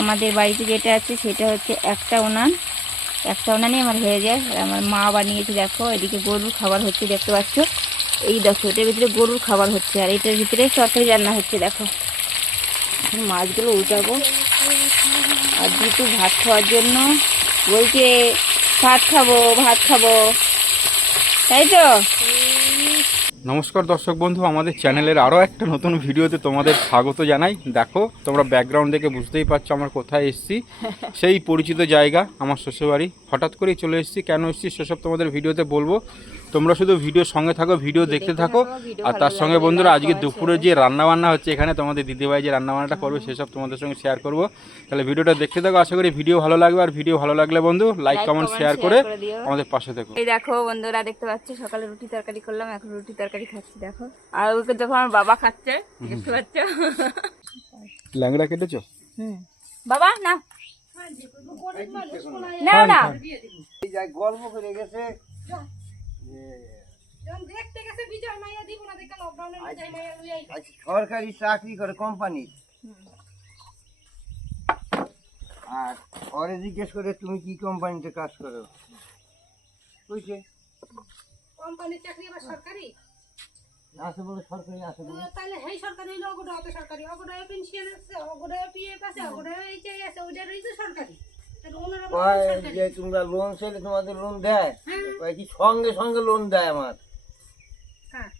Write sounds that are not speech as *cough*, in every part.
আমাদের বাড়িতে যেটা আছে সেটা হচ্ছে একটা উনান। একটা উনানই আমার হয়ে যায়। আমার মা বানিয়েছে, দেখো, এদিকে গরুর খাবার হচ্ছে, দেখতে পাচ্ছ? এই দেখো, এটার ভিতরে গরুর খাবার হচ্ছে, আর এটার ভিতরে তরকারি রান্না হচ্ছে, দেখো। এখন মাছগুলো উঠাবো আর দুটো ভাত খাওয়ার জন্য বলছে, ভাত খাব ভাত খাব। তাই তো? নমস্কার দর্শক বন্ধু আমাদের চ্যানেলের আরও একটা নতুন ভিডিওতে তোমাদের স্বাগত জানাই। দেখো তোমরা ব্যাকগ্রাউন্ড দেখে বুঝতেই পারছ আমরা কোথায় এসছি। *laughs* সেই পরিচিত জায়গা আমার শ্বশুরবাড়ি। হঠাৎ করেই চলে এসেছি। কেন এসেছি সেসব তোমাদের ভিডিওতে বলব। তোমরা শুধু ভিডিওর সঙ্গে থাকো ভিডিও দেখতে থাকো। আর তার সঙ্গে বন্ধুরা আজকে দুপুরে যে রান্না বান্না হচ্ছে এখানে তোমাদের দিদিভাই যে রান্না বান্নাটা করবে সেসব তোমাদের সঙ্গে শেয়ার করব। তাহলে ভিডিওটা দেখতে থাকো আশা করি ভিডিও ভালো লাগবে। আর ভিডিও ভালো লাগলে বন্ধু লাইক কমেন্ট শেয়ার করে আমাদের পাশে থেকো। এই দেখো বন্ধুরা দেখতে পাচ্ছ সকালে রুটি তরকারি করলাম এখন রুটি তরকারি খাচ্ছি দেখো। আর ওকে দেখো আমার বাবা খাচ্ছে দেখতে পাচ্ছ? ল্যাংড়া কেটেছো? হুম। বাবা না। না না। গল্প করে গেছে। সরকারি চাকরি করে কোম্পানি আর পরে জিজ্ঞেস করে তুমি কি কোম্পানিতে কাজ করো? বুঝছে কোম্পানির চাকরি আবার সরকারি? আছে বলে সরকারি আছে বলে। তাহলে হেই সরকারি হইল অগোটা অত সরকারি। অগোটা পেনশন আছে অগোটা পিএফ আছে অগোটা এইচআই আছে ওইটারই তো সরকারি। তোমরা লোন চাইলে তোমাদের লোন দেয়। হ্যাঁ। কি সঙ্গে সঙ্গে লোন দেয় আমার। হ্যাঁ।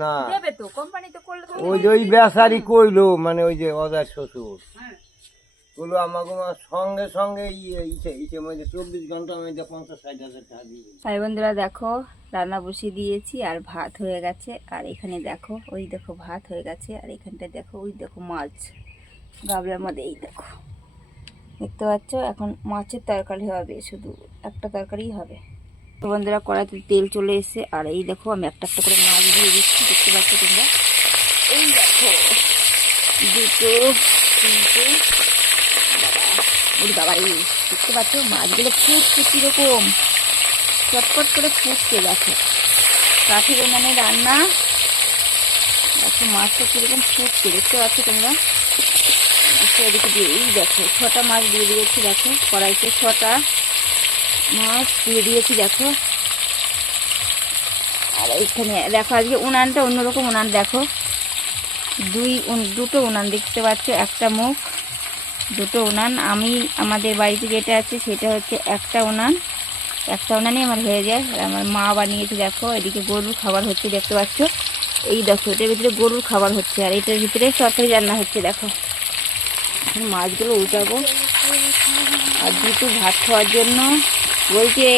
না। দেবে তো কোম্পানি তো করলে তো ওই যে ওই বেচারি কইলো মানে ওই যে অজার শ্বশুর। হ্যাঁ। বলল আমাকে সঙ্গে সঙ্গে ইসে ইসে মধ্যে চব্বিশ ঘণ্টা মধ্যে পঞ্চাশ ষাট হাজার টাকা দিয়ে ভাই বন্ধুরা দেখো রান্না বসিয়ে দিয়েছি আর ভাত হয়ে গেছে। আর এখানে দেখো ওই দেখো ভাত হয়ে গেছে আর এখানটা দেখো ওই দেখো মাছ। গাবলার মধ্যে এই দেখো। দেখতে পাচ্ছ, এখন মাছের তরকারি হবে, শুধু একটা তরকারি হবে। তো বন্ধুরা, কড়াইতে তেল চলে এসেছে, আর এই দেখো, আমি একটা একটা করে মাছ দিয়ে দিচ্ছি, দেখতে পাচ্ছ তোমরা? এই দেখো, দুটো, তিনটে ওর বাবা রে দেখতে পাচ্ছ, মাছগুলো ফুটছে কীরকম? চটপট করে ফুটছে, দেখো। কাঠের মানে রান্না, দেখো মাছটা কীরকম ফুটছে, দেখতে পাচ্ছ তোমরা? মাছটা এদিকে দিয়ে, এই দেখো, ছটা মাছ দিয়ে দিয়েছি, দেখো, কড়াইতে ছটা মাছ দিয়ে দিয়েছি, দেখো। আর এইখানে, দেখো, আজকে উনানটা অন্যরকম উনান, দেখো। দুই দুটো উনান দেখতে পাচ্ছ, একটা মুখ, দুটো উনান। আমি, আমাদের বাড়িতে যেটা আছে, সেটা হচ্ছে একটা উনান। একটা উনানই আমার হয়ে যায় আমার মা বানিয়েছে, দেখো, এদিকে গরুর খাবার হচ্ছে, দেখতে পাচ্ছ। এই দেখো, এটার ভিতরে গরুর খাবার হচ্ছে, আর এটার ভিতরে সরকারি রান্না হচ্ছে, দেখো। এখন মাছগুলো উঠাবো আর দুটো ভাত খাওয়ার জন্য বলছে,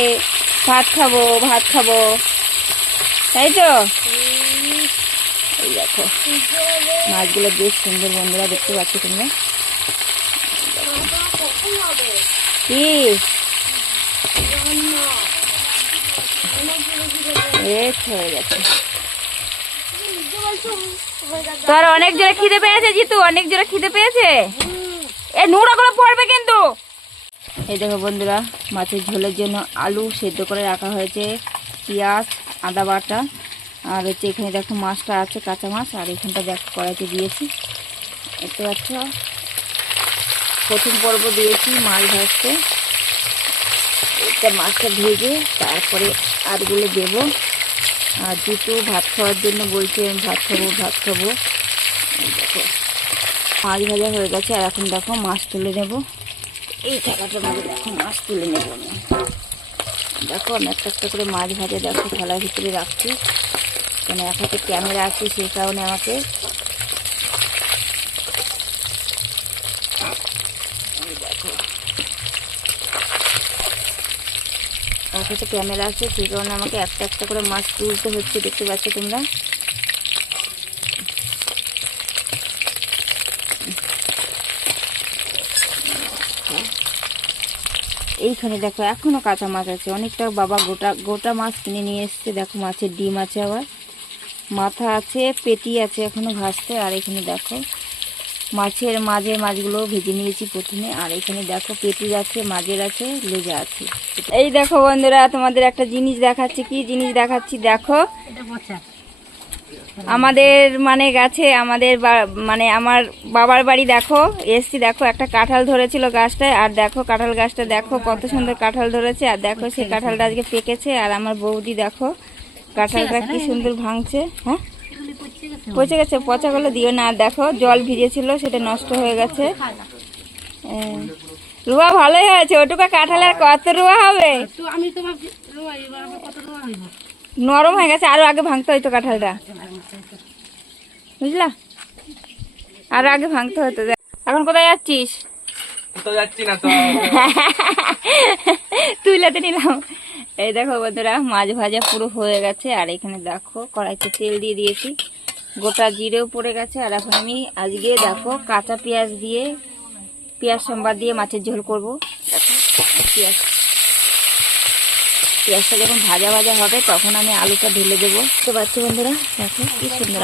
ভাত খাব ভাত খাব। তাই তো? দেখো, মাছগুলো বেশ সুন্দর বন্ধুরা দেখতে পাচ্ছ তোমরা। কি? হয়ে গেছে। তোর অনেক জোরে খিদে পেয়েছে, জিতু, অনেক জোরে খিদে পেয়েছে? এ নোংরা করে পড়বে কিন্তু। এই দেখো বন্ধুরা, মাছের ঝোলের জন্য আলু সেদ্ধ করে রাখা হয়েছে, পেঁয়াজ, আদা বাটা, আর হচ্ছে এখানে দেখো মাছটা আছে, কাঁচা মাছ, আর এখানটা দেখো কড়াইতে দিয়েছি। দেখতে পাচ্ছ? প্রথম পর্ব দিয়েছি মাছ ভাজতে। এটা মাছটা ভেজে তারপরে আরগুলো দেবো। আর দুটো ভাত খাওয়ার জন্য বলছে, আমি ভাত খাব ভাত খাব। দেখো মাছ ভাজা হয়ে গেছে, আর এখন দেখো মাছ তুলে নেব। এই থাকাটার মধ্যে দেখো মাছ তুলে নেব দেখো, আমি একটা একটা করে মাছ ভাজা, দেখো থালার ভিতরে রাখছি। কেন এক হাতে ক্যামেরা আছে, সেই কারণে আমাকে এক হাতে ক্যামেরা আছে, সেই কারণে আমাকে একটা একটা করে মাছ তুলতে হচ্ছে, দেখতে পাচ্ছ তোমরা? এইখানে দেখো, এখনও কাঁচা মাছ আছে। অনেকটা বাবা গোটা গোটা মাছ কিনে নিয়ে এসছে। দেখো, মাছের ডিম আছে আবার। মাথা আছে, পেটি আছে এখনও ভাজতে আর এখানে দেখো মাছের মাঝে মাছগুলো ভেজে নিয়েছি প্রথমে। আর এখানে দেখো পেটির আছে মাঝের আছে লেজা আছে। এই দেখো বন্ধুরা তোমাদের একটা জিনিস দেখাচ্ছি। কি জিনিস দেখাচ্ছি দেখো? আমাদের মানে গাছে আমাদের মানে আমার বাবার বাড়ি দেখো এসছি দেখো একটা কাঁঠাল ধরেছিল গাছটায়। আর দেখো কাঁঠাল গাছটা দেখো কত সুন্দর কাঁঠাল ধরেছে। আর দেখো সেই কাঁঠালটা আজকে পেকেছে। আর আমার বৌদি দেখো কাঁঠালটা কি সুন্দর ভাঙছে। হ্যাঁ? পচে গেছে পচাগুলো দিও না। দেখো জল ভিজেছিল সেটা নষ্ট হয়ে গেছে। রুয়া ভালোই হয়েছে ওটুকু কাঁঠালের কত রুয়া হবে? নরম হয়ে গেছে আরও আগে ভাঙতে হইতো কাঁঠালটা। বুঝলা? আরও আগে ভাঙতে হতো। এখন কোথায় যাচ্ছিস? *laughs* তুইলাতে নিলাম। এই দেখো বন্ধুরা মাছ ভাজা পুরো হয়ে গেছে আর এখানে দেখো কড়াইতে তেল দিয়ে দিয়েছি। গোটা জিরেও পড়ে গেছে। আর এখন আমি আজকে দেখো কাঁচা পেঁয়াজ দিয়ে, পেঁয়াজ সম্বাদ দিয়ে মাছের ঝোল করব। দেখো, পেঁয়াজ। পেঁয়াজটা যখন ভাজা ভাজা হবে, তখন আমি আলুটা ঢেলে দেবো। তো পাচ্ছি বন্ধুরা? দেখো, কি সুন্দর।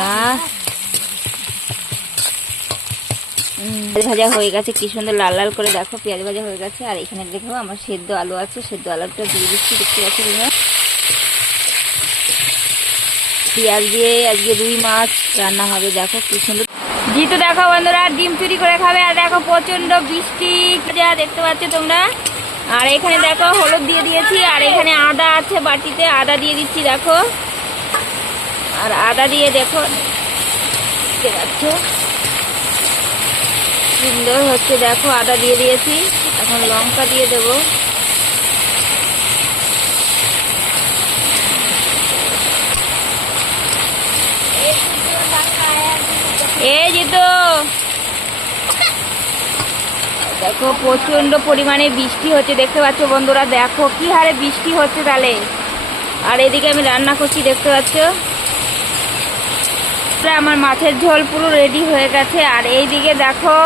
ভাজা হয়ে গেছে, কি সুন্দর লাল লাল করে দেখো, পেঁয়াজ ভাজা হয়ে গেছে। আর এখানে দেখো আমার সেদ্ধ আলু আছে, সেদ্ধ আলুটা দিয়ে দিচ্ছি। দেখতে পাচ্ছি তোমরা পেঁয়াজ দিয়ে আজকে রুই মাছ রান্না হবে, দেখো কি সুন্দর। জিতু দেখো বন্ধুরা, ডিম চুরি করে খাবে, আর দেখো প্রচণ্ড বৃষ্টি। যা দেখতে পাচ্ছ তোমরা। আর এখানে দেখো হলুদ দিয়ে দিয়েছি, আর এখানে আদা আছে বাটিতে, আদা দিয়ে দিচ্ছি, দেখো। আর আদা দিয়ে দেখো, দেখতে সুন্দর হচ্ছে, দেখো, আদা দিয়ে দিয়েছি। এখন লঙ্কা দিয়ে দেবো এই যে তো দেখো প্রচণ্ড পরিমাণে বৃষ্টি হচ্ছে, দেখতে পাচ্ছ বন্ধুরা, দেখো কি হারে বৃষ্টি হচ্ছে তাহলে। আর এদিকে আমি রান্না করছি, দেখতে পাচ্ছ? আমার মাছের ঝোল পুরো রেডি হয়ে গেছে। আর এইদিকে দেখো,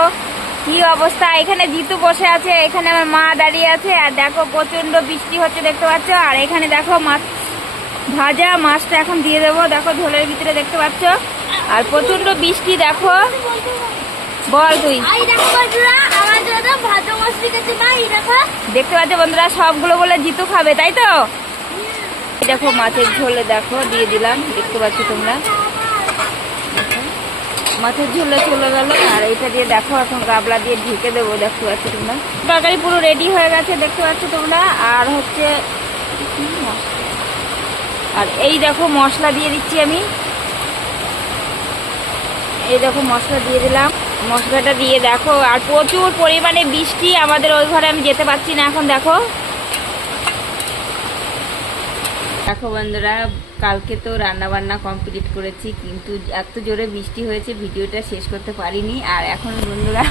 কি অবস্থা? এখানে জিতু বসে আছে, এখানে আমার মা দাঁড়িয়ে আছে। আর দেখো প্রচণ্ড বৃষ্টি হচ্ছে, দেখতে পাচ্ছ? আর এখানে দেখো, মাছ ভাজা মাছটা এখন দিয়ে দেবো। দেখো, ঝোলের ভিতরে দেখতে পাচ্ছ? আর প্রচণ্ড বৃষ্টি, দেখো। বল তুই। দেখতে পাচ্ছ বন্ধুরা সবগুলো বলে জিতু খাবে তাই তো? দেখো মাছের ঝোলে দেখো দিয়ে দিলাম দেখতে পাচ্ছ তোমরা? মাছের ঝোলে চলে গেল আর এটা দিয়ে দেখো এখন গাবলা দিয়ে ঢেকে দেবো দেখতে পাচ্ছ তোমরা? তরকারি পুরো রেডি হয়ে গেছে দেখতে পাচ্ছ তোমরা? আর হচ্ছে আর এই দেখো মশলা দিয়ে দিচ্ছি আমি। এই দেখো মশলা দিয়ে দিলাম। মশলাটা দিয়ে দেখো, আর প্রচুর পরিমাণে বৃষ্টি আমাদের ওই ঘরে আমি যেতে পারছি না এখন, দেখো। দেখো বন্ধুরা, কালকে তো রান্না বান্না কমপ্লিট করেছি, কিন্তু এত জোরে বৃষ্টি হয়েছে, ভিডিওটা শেষ করতে পারিনি। আর এখন বন্ধুরা,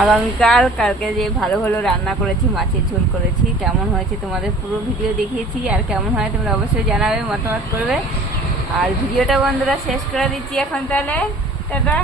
আগামীকাল কালকে যে ভালো ভালো রান্না করেছি, মাছের ঝোল করেছি, কেমন হয়েছে তোমাদের পুরো ভিডিও দেখিয়েছি, আর কেমন হয় তোমরা অবশ্যই জানাবে, মতামত করবে। আর ভিডিওটা বন্ধুরা শেষ করে দিচ্ছি এখন তাহলে। টাটা।